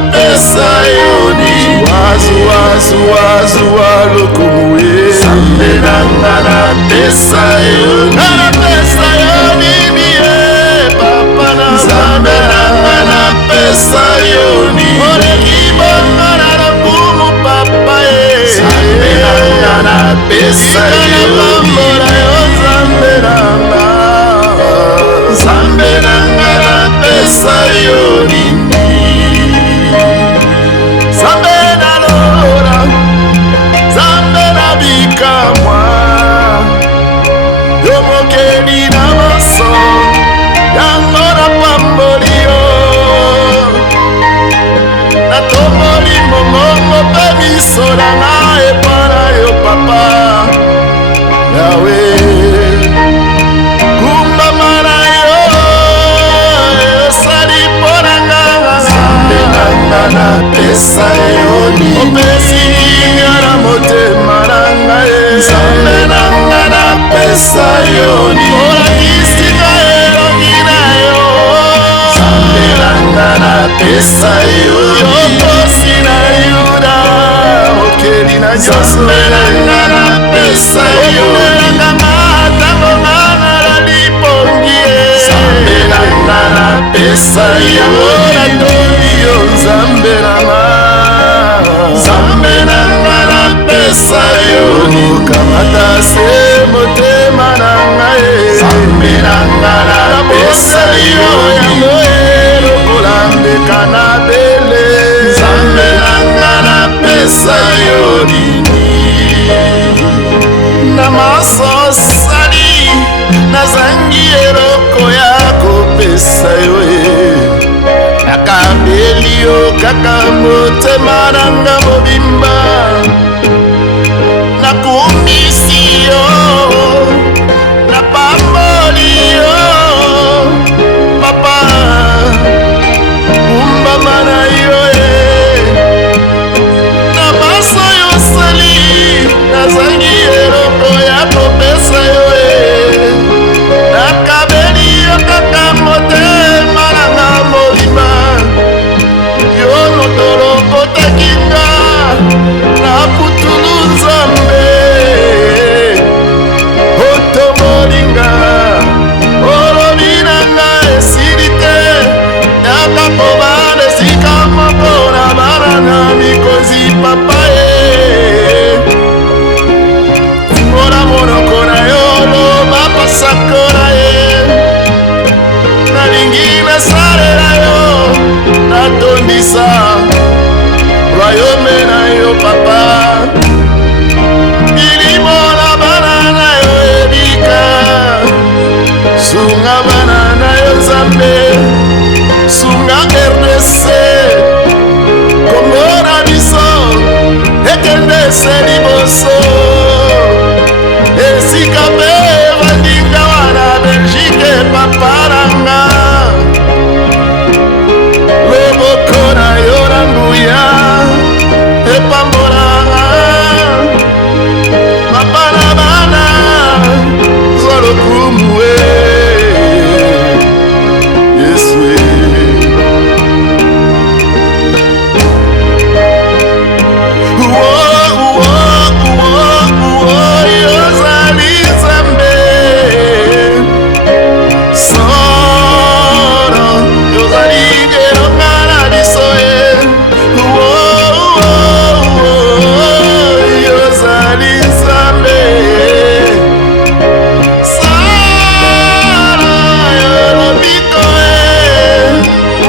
napesa yo nini. Zuwa lokumu ye. Nzambe nanga napesa yo nini. Napesa yo nini ye papa na Nzambe nanga napesa yo nini. Oleki bongo na lokumu papa ye. Nzambe nanga napesa yo nini. Nzambe nanga Nzambe nanga napesa yo nini. Nzambe nalora Nzambe nabikamwa yo mokeli na maso yango napamboli yo natomboli mongongo mpe miso nanga epa na yo papa Yawe. Napesa yo nini. Opesi ngara motema nanga ye. Nzambe nanga napesa yo nini. Olakisika elongi na yo. Nzambe nanga napesa yo nini. Yokosi na Yuda mokeli na nyonso. Nzambe nanga napesa yo nini. Tango nganga la lipongi ye. Nzambe nanga napesa yo nini. Nzambe nanga Nzambe nanga napesa yo nini. Kamata se motema nanga ye. Nzambe nanga napesa yo nini. Lokola ndeka na bele. Nzambe nanga napesa yo nini. Na maso sali nazangi eloko ya kopesa yo nakabeli yo kaka motema nanga mobimba nakumbisi yo napamboli yo papa kumbama na yo na maso yo sali nazangi eloko ya kopesa yo nakabeli yo kaka motema nanga mobimba tolokotaki-nga na putulu Nzambe otombolinga olobi nanga esili te yaka kobana esika moko na bana na mikonzi papa ye fungola monoko na yo loba pasakola ye nalingi nasalela yo natondisa royaume na yo papa milimo na bana na yo ebika sunga bana na yo Nzambe sunga RDC Kongo na biso ekende se liboso esika mpe bandinga wana Belgique papa nanga loboko na yo na nguya epambolanga mapana bana zolokumu Yesu yozali Nzambe solo yozali elonga na biso yozali Nzambe sala yolobiko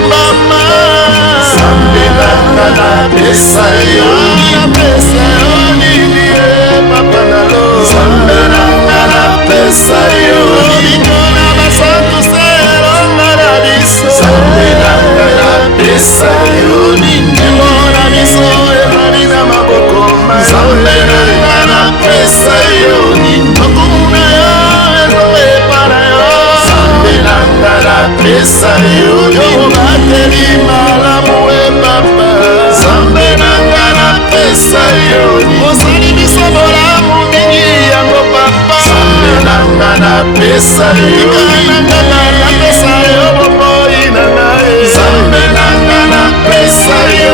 mama Nzambe nanga napesa yo nini papa nalo Nzambe nanga napesa yo nini na basantu se elonga na biso Nzambe nanga napesa yo nini mona biso ezali na maboko Nzambe nanga napesa yo nini okumuna yo ezoepa na yo Nzambe nanga napesa yo nini bateli malamu papa Nzambe nanga napesa yo nini osali biso bolamu mingi yango papa Nzambe nanga napesa yo nini napesa yo bomoi nanga Nzambe nanga napesa yo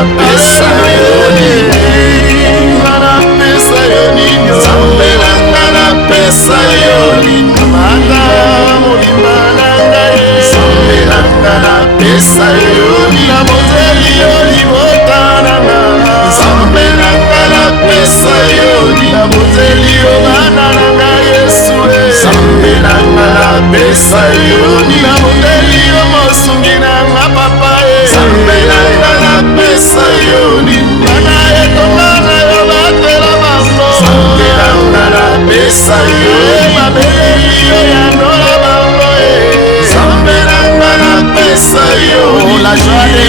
napesa yo nini, napesa yo nini, Nzambe nanga napesa yo nini, mata molima nanga ye, Nzambe nanga napesa yo nini, na bozeli yo libota nanga, Nzambe nanga napesa yo nini, na bozeli yo bana nanga Yesu, Nzambe nanga napesa yo nini, na bozeli yo mosungi nanga papa, Nzambe nanga napesa yo nini, bana etonga na yo batela bango, Nzambe nanga napesa yo nini, mabeleli yo yandola bango, Nzambe nanga napesa yo nini, la joie